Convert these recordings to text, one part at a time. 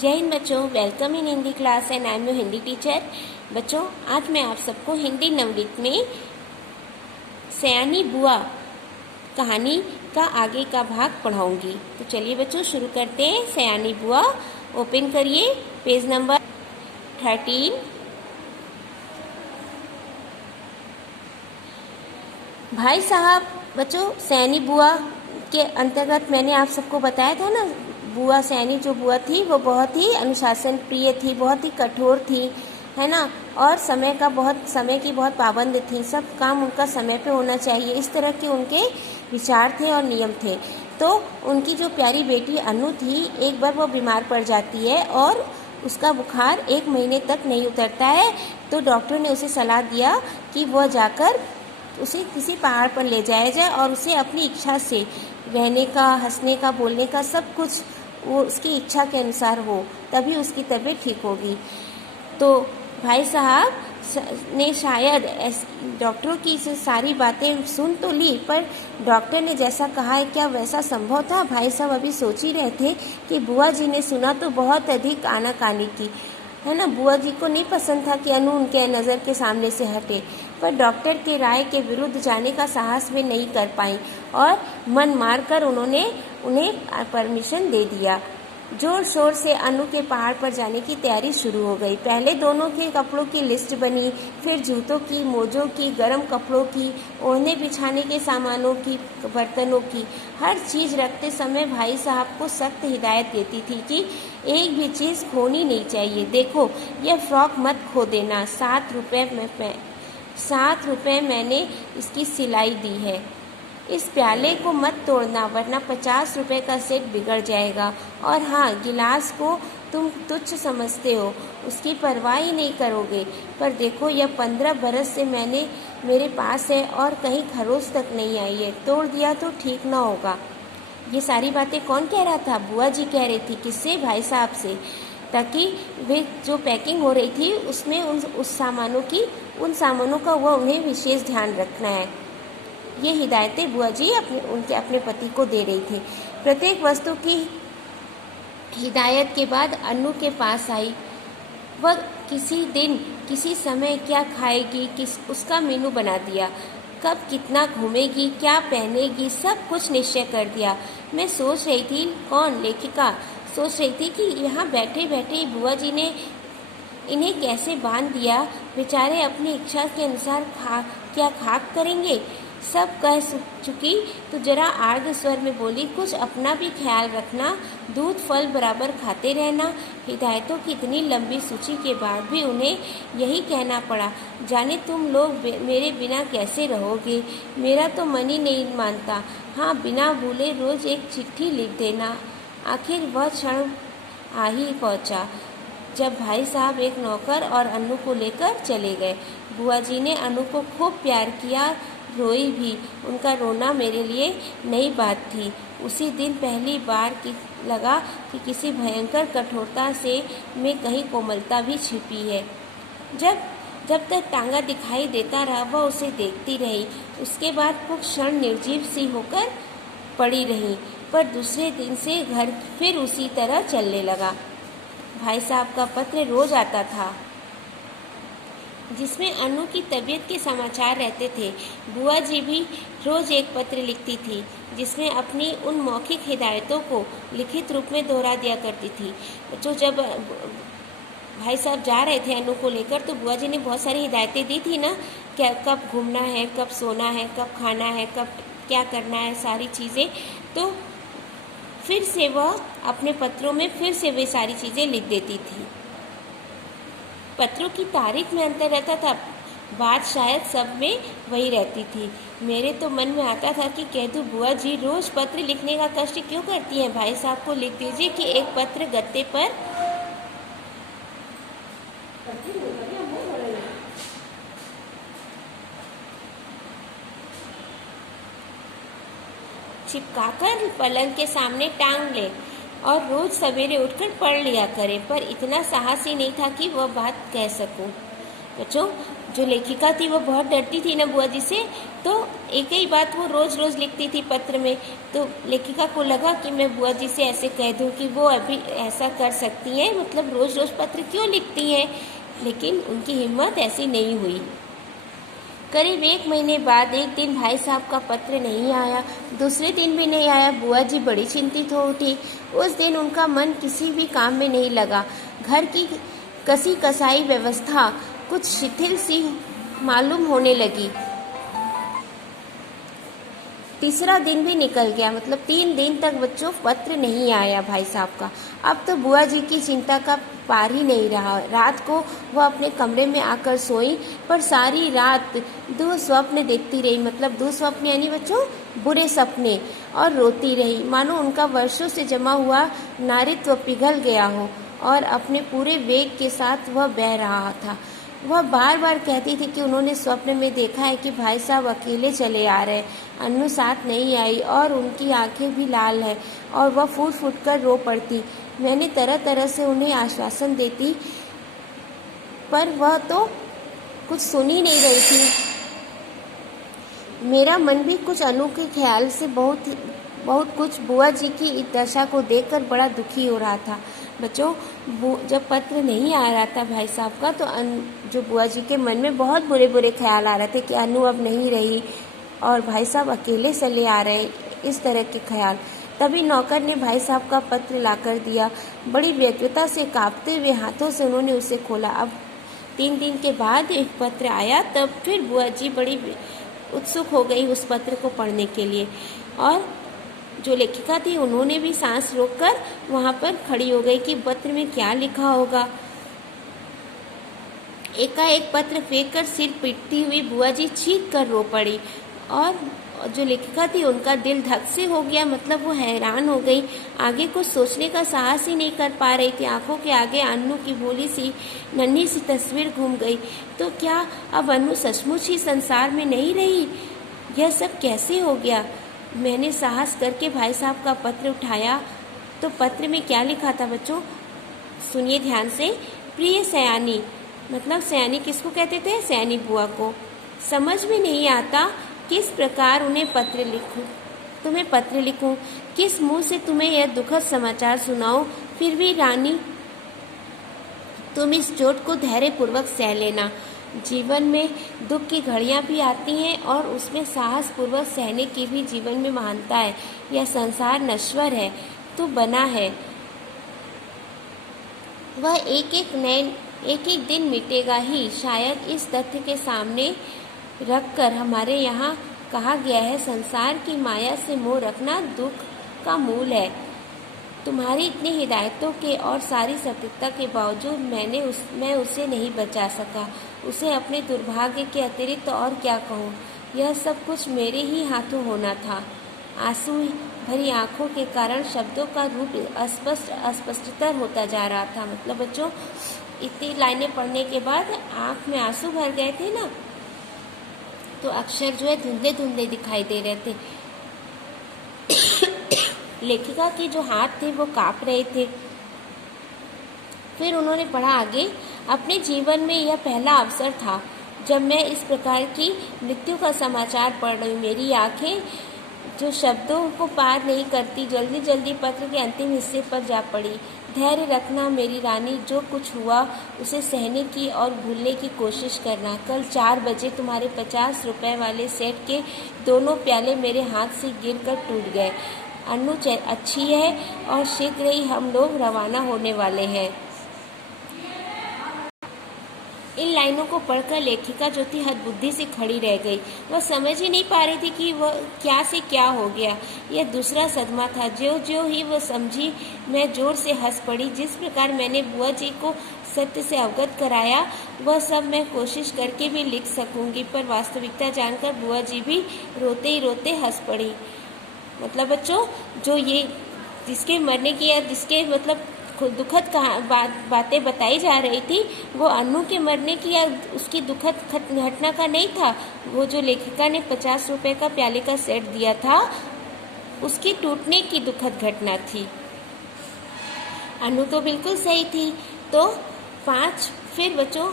जय हिंद बच्चों, welcome in Hindi class and I am your Hindi teacher. बच्चों, आज मैं आप सबको हिंदी नवनीत में सयानी बुआ कहानी का आगे का भाग पढ़ाऊंगी। तो चलिए बच्चों शुरू करते हैं। सयानी बुआ, ओपन करिए पेज नंबर 13। भाई साहब, बच्चों सयानी बुआ के अंतर्गत मैंने आप सबको बताया था ना, बुआ सयानी जो बुआ थी वो बहुत ही अनुशासन प्रिय थी, बहुत ही कठोर थी, है ना, और समय की बहुत पाबंद थी। सब काम उनका समय पे होना चाहिए, इस तरह के उनके विचार थे और नियम थे। तो उनकी जो प्यारी बेटी अनु थी, एक बार वो बीमार पड़ जाती है और उसका बुखार 1 महीने तक नहीं उतरता है। तो डॉक्टर ने उसे सलाह दिया कि वह जाकर उसे किसी पहाड़ पर ले जाया जाए और उसे अपनी इच्छा से रहने का, हंसने का, बोलने का सब कुछ वो उसकी इच्छा के अनुसार हो, तभी उसकी तबीयत ठीक होगी। तो भाई साहब ने शायद डॉक्टरों की सारी बातें सुन तो ली, पर डॉक्टर ने जैसा कहा है क्या वैसा संभव था? भाई साहब अभी सोच ही रहे थे कि बुआ जी ने सुना तो बहुत अधिक आनाकानी की, है ना। बुआ जी को नहीं पसंद था कि अनु उनके नज़र के सामने से हटे, पर डॉक्टर के राय के विरुद्ध जाने का साहस वे नहीं कर पाई और मन मारकर उन्होंने उन्हें परमिशन दे दिया। जोर शोर से अनु के पहाड़ पर जाने की तैयारी शुरू हो गई। पहले दोनों के कपड़ों की लिस्ट बनी, फिर जूतों की, मोजों की, गर्म कपड़ों की, ओढ़ने बिछाने के सामानों की, बर्तनों की। हर चीज़ रखते समय भाई साहब को सख्त हिदायत देती थी कि एक भी चीज़ खोनी नहीं चाहिए। देखो, यह फ्रॉक मत खो देना, 7 रुपये मैंने इसकी सिलाई दी है। इस प्याले को मत तोड़ना, वरना 50 रुपये का सेट बिगड़ जाएगा। और हाँ, गिलास को तुम तुच्छ समझते हो, उसकी परवाह ही नहीं करोगे, पर देखो यह 15 बरस से मेरे पास है और कहीं खरोच तक नहीं आई है। तोड़ दिया तो ठीक ना होगा। ये सारी बातें कौन कह रहा था? बुआ जी कह रही थी। किससे? भाई साहब से, ताकि वे जो पैकिंग हो रही थी उसमें उन सामानों का वह उन्हें विशेष ध्यान रखना है। ये हिदायतें बुआ जी अपने पति को दे रही थी। प्रत्येक वस्तु की हिदायत के बाद अनु के पास आई। वह किसी दिन किसी समय क्या खाएगी, उसका मेनू बना दिया। कब कितना घूमेगी, क्या पहनेगी, सब कुछ निश्चय कर दिया। मैं सोच रही थी, कौन? लेखिका सोच रही थी कि यहाँ बैठे बैठे बुआ जी ने इन्हें कैसे बांध दिया। बेचारे अपनी इच्छा के अनुसार खाक करेंगे। सब कह चुकी तो जरा आर्द्र स्वर में बोली, कुछ अपना भी ख्याल रखना, दूध फल बराबर खाते रहना। हिदायतों की इतनी लंबी सूची के बाद भी उन्हें यही कहना पड़ा। जाने तुम लोग मेरे बिना कैसे रहोगे? मेरा तो मन ही नहीं मानता। हाँ, बिना भूले रोज एक चिट्ठी लिख देना। आखिर वह क्षण आ ही पहुँचा जब भाई साहब एक नौकर और अनु को लेकर चले गए। बुआ जी ने अनु को खूब प्यार किया, रोई भी। उनका रोना मेरे लिए नई बात थी। उसी दिन पहली बार लगा कि किसी भयंकर कठोरता से में कहीं कोमलता भी छिपी है। जब तक टांगा दिखाई देता रहा वह उसे देखती रही। उसके बाद कुछ क्षण निर्जीव सी होकर पड़ी रही, पर दूसरे दिन से घर फिर उसी तरह चलने लगा। भाई साहब का पत्र रोज आता था, जिसमें अनु की तबीयत के समाचार रहते थे। बुआ जी भी रोज एक पत्र लिखती थी, जिसमें अपनी उन मौखिक हिदायतों को लिखित रूप में दोहरा दिया करती थी। जो जब भाई साहब जा रहे थे अनु को लेकर, तो बुआ जी ने बहुत सारी हिदायतें दी थी ना, क्या कब घूमना है, कब सोना है, कब खाना है, कब क्या करना है, सारी चीज़ें। तो फिर से वह अपने पत्रों में फिर से वे सारी चीज़ें लिख देती थी। पत्रों की तारीख में अंतर रहता था, बात शायद सब में वही रहती थी। मेरे तो मन में आता था कि कह दूं, बुआ जी रोज पत्र लिखने का कष्ट क्यों करती हैं? भाई साहब को लिख दीजिए कि एक पत्र गत्ते पर चिपकाकर पलंग के सामने टांग ले और रोज सवेरे उठकर पढ़ लिया करें, पर इतना साहस ही नहीं था कि वह बात कह सकूं। बच्चों, जो लेखिका थी वो बहुत डरती थी ना बुआ जी से, तो एक ही बात वो रोज़ रोज़ लिखती थी पत्र में। तो लेखिका को लगा कि मैं बुआ जी से ऐसे कह दूं कि वो अभी ऐसा कर सकती हैं, मतलब रोज़ रोज़ पत्र क्यों लिखती हैं। लेकिन उनकी हिम्मत ऐसी नहीं हुई। करीब 1 महीने बाद एक दिन भाई साहब का पत्र नहीं आया, दूसरे दिन भी नहीं आया। बुआ जी बड़ी चिंतित हो उठी। उस दिन उनका मन किसी भी काम में नहीं लगा। घर की कसी कसाई व्यवस्था कुछ शिथिल सी मालूम होने लगी। तीसरा दिन भी निकल गया, मतलब 3 दिन तक बच्चों पत्र नहीं आया भाई साहब का। अब तो बुआ जी की चिंता का पार ही नहीं रहा। रात को वह अपने कमरे में आकर सोई, पर सारी रात दुःस्वप्न देखती रही, मतलब दुःस्वप्न यानी बच्चों बुरे सपने, और रोती रही, मानो उनका वर्षों से जमा हुआ नारित्व पिघल गया हो और अपने पूरे वेग के साथ वह बह रहा था। वह बार बार कहती थी कि उन्होंने स्वप्न में देखा है कि भाई साहब अकेले चले आ रहे, अन्नू साथ नहीं आई और उनकी आंखें भी लाल है, और वह फूट फूट कर रो पड़ती। मैंने तरह तरह से उन्हें आश्वासन देती, पर वह तो कुछ सुन ही नहीं रही थी। मेरा मन भी कुछ अनु के ख्याल से बहुत कुछ बुआ जी की इस दशा को देखकर बड़ा दुखी हो रहा था। बच्चों, जब पत्र नहीं आ रहा था भाई साहब का, तो जो बुआ जी के मन में बहुत बुरे बुरे ख्याल आ रहे थे कि अनु अब नहीं रही और भाई साहब अकेले चले आ रहे, इस तरह के ख्याल। तभी नौकर ने भाई साहब का पत्र लाकर दिया। बड़ी व्यग्रता से कांपते हुए हाथों से उन्होंने उसे खोला। अब 3 दिन के बाद एक पत्र आया, तब फिर बुआ जी बड़ी उत्सुक हो गई उस पत्र को पढ़ने के लिए, और जो लेखिका थी उन्होंने भी सांस रोककर वहां पर खड़ी हो गई कि पत्र में क्या लिखा होगा। एकाएक पत्र फेंककर सिर पीटती हुई बुआ जी चीख कर रो पड़ी, और जो लेखिका थी उनका दिल धक से हो गया, मतलब वो हैरान हो गई, आगे कुछ सोचने का साहस ही नहीं कर पा रही थी। आंखों के आगे अन्नू की भोली सी नन्ही सी तस्वीर घूम गई। तो क्या अब अन्नू सचमुच ही संसार में नहीं रही? यह सब कैसे हो गया? मैंने साहस करके भाई साहब का पत्र उठाया, तो पत्र में क्या लिखा था बच्चों, सुनिए ध्यान से। प्रिय सयानी, मतलब सयानी किसको कहते थे? सयानी बुआ को। समझ में नहीं आता किस प्रकार तुम्हें पत्र लिखूं, किस मुंह से तुम्हें यह दुखद समाचार सुनाऊं। फिर भी रानी, तुम इस चोट को धैर्यपूर्वक सह लेना। जीवन में दुख की घड़ियां भी आती हैं और उसमें साहस पूर्वक सहने की भी जीवन में महानता है। यह संसार नश्वर है तो बना है, वह एक एक दिन मिटेगा ही। शायद इस तथ्य के सामने रखकर हमारे यहाँ कहा गया है, संसार की माया से मोह रखना दुख का मूल है। तुम्हारी इतनी हिदायतों के और सारी सतर्कता के बावजूद मैं उसे नहीं बचा सका। उसे अपने दुर्भाग्य के अतिरिक्त तो और क्या कहूँ, यह सब कुछ मेरे ही हाथों होना था। आंसू भरी आंखों के कारण शब्दों का रूप अस्पष्टतर होता जा रहा था। मतलब बच्चों, इतनी लाइनें पढ़ने के बाद आंख में आंसू भर गए थे ना, तो अक्षर जो है धुंधले धुंधले दिखाई दे रहे थे। लेखिका के जो हाथ थे वो कांप रहे थे। फिर उन्होंने पढ़ा आगे। अपने जीवन में यह पहला अवसर था जब मैं इस प्रकार की मृत्यु का समाचार पढ़ रही। मेरी आंखें जो शब्दों को पार नहीं करती, जल्दी जल्दी पत्र के अंतिम हिस्से पर जा पड़ी। धैर्य रखना मेरी रानी, जो कुछ हुआ उसे सहने की और भूलने की कोशिश करना। कल 4 बजे तुम्हारे 50 रुपए वाले सेट के दोनों प्याले मेरे हाथ से गिरकर टूट गए। अन्नू अच्छी है और शीघ्र ही हम लोग रवाना होने वाले हैं। इन लाइनों को पढ़कर लेखिका जो थी हदबुद्धि से खड़ी रह गई। वह समझ ही नहीं पा रही थी कि वह क्या से क्या हो गया। यह दूसरा सदमा था। ज्यों ज्यों ही वह समझी, मैं जोर से हंस पड़ी। जिस प्रकार मैंने बुआ जी को सत्य से अवगत कराया, वह सब मैं कोशिश करके भी लिख सकूंगी, पर वास्तविकता जानकर बुआ जी भी रोते ही रोते हंस पड़ी। मतलब बच्चों, जो ये जिसके मरने की या जिसके मतलब दुखद बातें बताई जा रही थी, वो अन्नू के मरने की या उसकी दुखद घटना का नहीं था। वो जो लेखिका ने 50 रुपए का प्याले का सेट दिया था, उसके टूटने की दुखद घटना थी। अन्नू तो बिल्कुल सही थी। तो 5 फिर बच्चों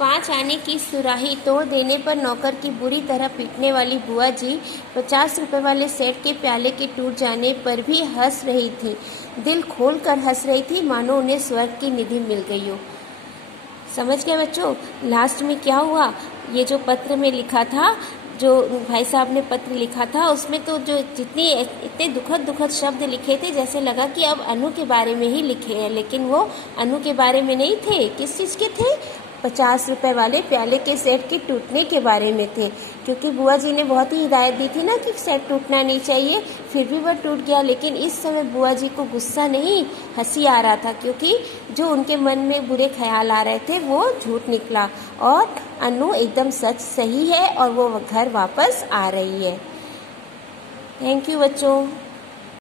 5 आने की सुराही तोड़ देने पर नौकर की बुरी तरह पीटने वाली बुआ जी 50 रुपए वाले सेट के प्याले के टूट जाने पर भी हंस रही थी। दिल खोल कर हंस रही थी, मानो उन्हें स्वर्ग की निधि मिल गई हो। समझ गए बच्चों लास्ट में क्या हुआ? ये जो पत्र में लिखा था, जो भाई साहब ने पत्र लिखा था, उसमें तो जो इतने दुखद शब्द लिखे थे, जैसे लगा कि अब अनु के बारे में ही लिखे हैं, लेकिन वो अनु के बारे में नहीं थे। किस चीज़ के थे? 50 रुपए वाले प्याले के सेट के टूटने के बारे में थे, क्योंकि बुआ जी ने बहुत ही हिदायत दी थी ना कि सेट टूटना नहीं चाहिए। फिर भी वह टूट गया, लेकिन इस समय बुआ जी को गुस्सा नहीं, हंसी आ रहा था, क्योंकि जो उनके मन में बुरे ख्याल आ रहे थे वो झूठ निकला और अनु एकदम सही है और वो घर वापस आ रही है। थैंक यू बच्चों।